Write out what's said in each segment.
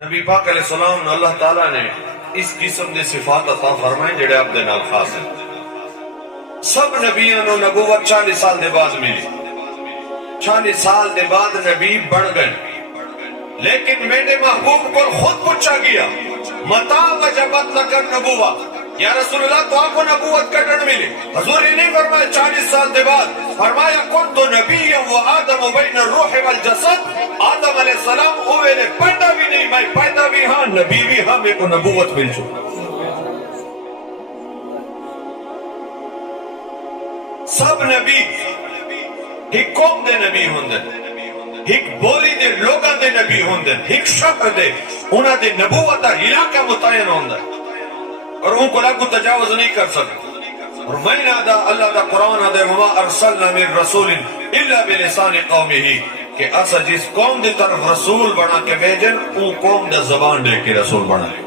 نبی پاک علیہ السلام نے اللہ تعالیٰ نے اس قسم دے صفات عطا فرمائے جڑے آپ دے نال خاص ہیں۔ سب نبیوں نے نبوت 40 سال دے بعد ملی، 40 سال دے بعد نبی بڑھ گئے، لیکن میرے محبوب کو خود پوچھا گیا متا وجبت لک النبوۃ، یا رسول اللہ تو آپ کو نبوت کا ڈر ملے؟ حضور نے نہیں فرمایا 40 سال دے بعد، فرمایا کنت نبیا و آدم بین الروح والجسد، آدم علیہ السلام ہوئے نے پیدا بھی نہیں، میں پیدا بھی ہاں، نبی بھی ہاں، میرے کو نبوت مل چکا۔ سب نبی ایک قوم دے نبی ہوندے، ایک بولی دے لوگاں دے نبی ہوندے، ایک شخص دے انہاں دے نبوت دا علاقہ متعین ہوندا اور ان کو لاگو تجاوز نہیں کر سکتے۔ اور میں دا اللہ دا قرآن دے وما ارسلنا من رسول الا بلسان قومه، کہ اسا جس قوم دی طرف رسول بنا کے بھیجن ان قوم دا زبان دے کے رسول بنا لے۔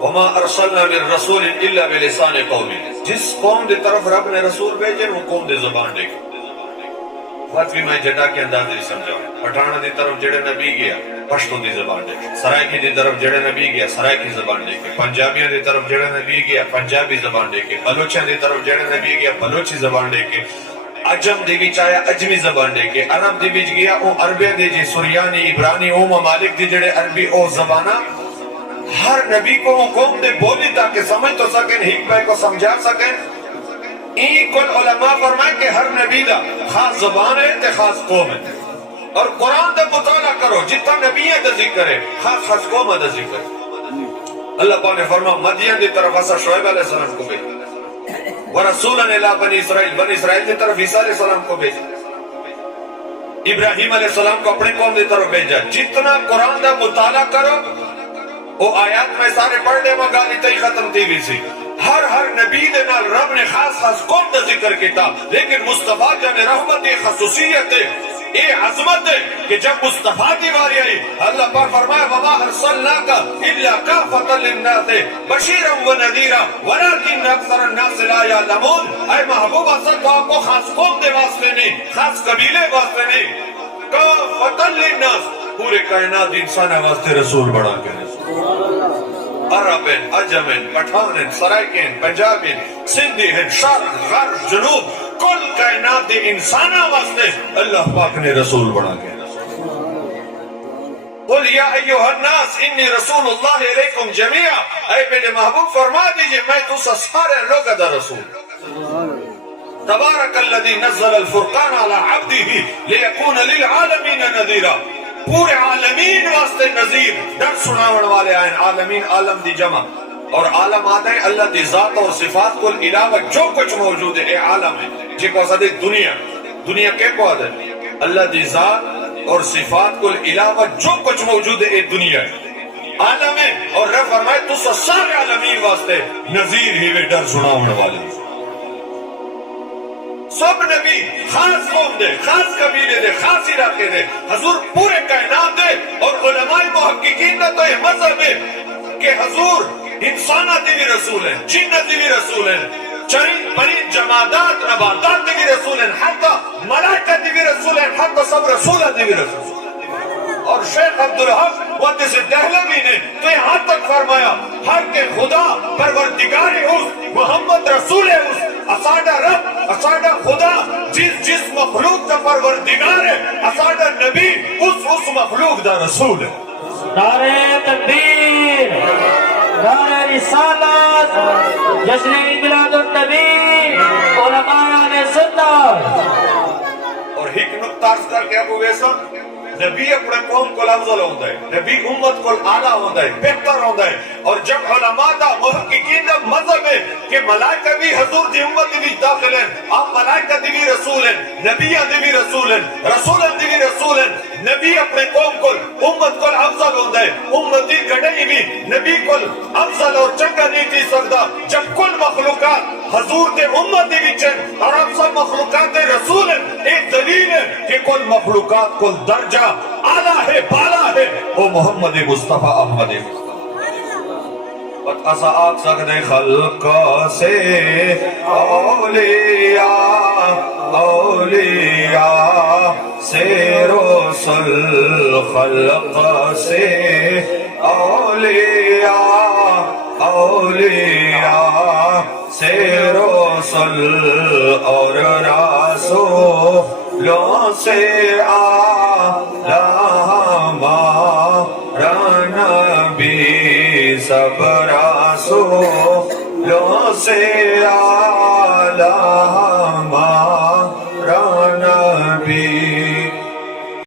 وما ارسلنا من رسول الا بلسان قومه، جس قوم دی طرف رب نے رسول بھیجن وہ قوم دی زبان دے کے۔ بات بھی میں جٹا کے انداز نہیں سمجھاؤں، پٹھانا دی طرف جڑے نبی گیا پشتو دی زبان دے کے، سرائکی دی طرف جڑے نبی گیا سرائکی زبان دے کے، پنجابیاں دی طرف جڑے نبی گیا پنجابی زبان دے کے، بلوچیاں دی طرف جڑے نبی گیا بلوچی زبان دے کے، عجم دی وچ آیا اجمی زبان دے کے، عرب دی وچ گیا او عربیاں دی جی سریانی عبرانی او ممالک دی جڑے عربی او زبانہ، ہر نبی کو وہ قوم دے بولی تاکہ سمجھ تو سکیں، حکمہ کو سمجھا سکیں۔ ایک علماء فرمائے کہ ہر نبی دا خاص زبان ہے تے خاص قوم ہے، اور قرآن دا مطالعہ کرو جتنا نبی ہے دا ذکر ہے، خاص خاص قوم دا ذکر ہے۔ اللہ پاک نے فرمایا مدین دی طرف اسا شعیب علیہ السلام کو بھیجا، ورسولا الی بنی اسرائیل، بنی اسرائیل دی طرف عیسیٰ علیہ السلام کو بھیجا، ابراہیم علیہ السلام کو اپنے قوم دی طرف بھیجا۔ جتنا قرآن دا مطالعہ کرو وہ آیات میں سارے پڑھنے میں گالی تی ختم تھی بھی سی، ہر نبی دے نال رب نے خاص خاص قوم دا ذکر کیتا، لیکن مصطفیٰ جان رحمت خصوصیت ہے، اے عظمت ہے کہ جب مصطفیٰ کی باری آئی اللہ پاک فرمایا وما ارسلناک الا کافۃ للناس بشیرا ونذیرا ولکن اکثر الناس لا یعلمون۔ اے محبوب اصل تو آپ کو خاص قوم دے واسطے نہیں، خاص قبیلے واسطے نہیں، کافۃ للناس، پورے کائنات انسان واسطے رسول بڑھا کے عرب ہیں، عجم ہیں، پٹھان ہیں، سرائک ہیں، پنجاب ہیں، سندھی ہیں، شرق غرب جنوب، کل کائنات دے انسانہ واسطے اللہ پاک نے رسول بنا کے۔ قل یا ایوہ الناس انی رسول اللہ علیکم جمیعا، اے میرے محبوب فرما دیجئے میں تو سارے لوگ دا رسول۔ تبارک الذی نزل الفرقان علی عبدہ لیکون للعالمین نذیرا، پورے عالمین واسطے نذیر ڈر سناون والے آئین، عالمین عالم دی جمع، اور عالم آدھے اللہ دی ذات اور صفات کو علاوہ جو کچھ موجود ہے اے عالم ہے، جی کو سدے دنیا، دنیا کے کو آدھے اللہ دی ذات اور صفات کو علاوہ جو کچھ موجود ہے اے دنیا ہے، عالم ہے، اور رب فرمائے تو سارے عالمین واسطے نذیر ہی وے ڈر سناون والے۔ سب نبی خاص قوم دے، خاص قبیلے دے، خاص علاقے دے، حضور پورے کائنات دے، اور علماء محققین نے تو یہ مذہب ہے کہ حضور انسانہ دی بھی رسول ہیں، جنہ دی بھی رسول ہیں، چرند پرند جمادات نباتات دی بھی رسول ہیں، حتی ملائکہ دی بھی رسول ہیں، حتی سب رسولہ دی بھی رسول ہیں۔ اور شیخ عبدالحق مقدس دہلوی نے تو یہاں تک فرمایا حق خدا پروردگار اس محمد رسول اس، اساڑا رب اساڑا خدا جس مخلوق کا پروردگار ہے، اساڑا نبی اس مخلوق دا رسول ہے۔ نعرہ تکبیر، نعرہ رسالت، جشن میلاد النبی، علماء اہل سنت۔ اور ایک نقطہ عرض کر کے ابو ویسن، نبی اپنے قوم کو افضل ہوتا ہے، نبی امت کو اعلیٰ ہوتا ہے، بہتر ہوتا ہے، اور جب علماء دا محققین دا مذہب ہے کہ ملائکہ بھی حضور دی امت بھی داخل ہیں، آپ ملائکہ دی بھی رسول ہیں، نبیہ دی بھی رسول ہیں، رسولن دی بھی رسول ہیں، نبی اپنے قوم کو امت کو افضل ہوتا ہے، امت دی گڑھئی بھی نبی کو افضل اور چنگا نہیں تھی سکتا، جب کل مخلوقات حضور دے امت دی بھی چن اور آپ سب مخلوقات دے رسول ہیں، ایک دلیل ہے کہ کل مخلوقات کل درجہ اعلیٰ ہے، بالا ہے، وہ محمد مصطفیٰ احمد بس اسا آکھ سکدے خلق سے اولیاء اولیاء سے رسل خلق سے اولیاء اولیاء سے رسل اور رسولوں سے اعلیٰ ہمارا نبی سب رسولوں سے اعلیٰ ہمارا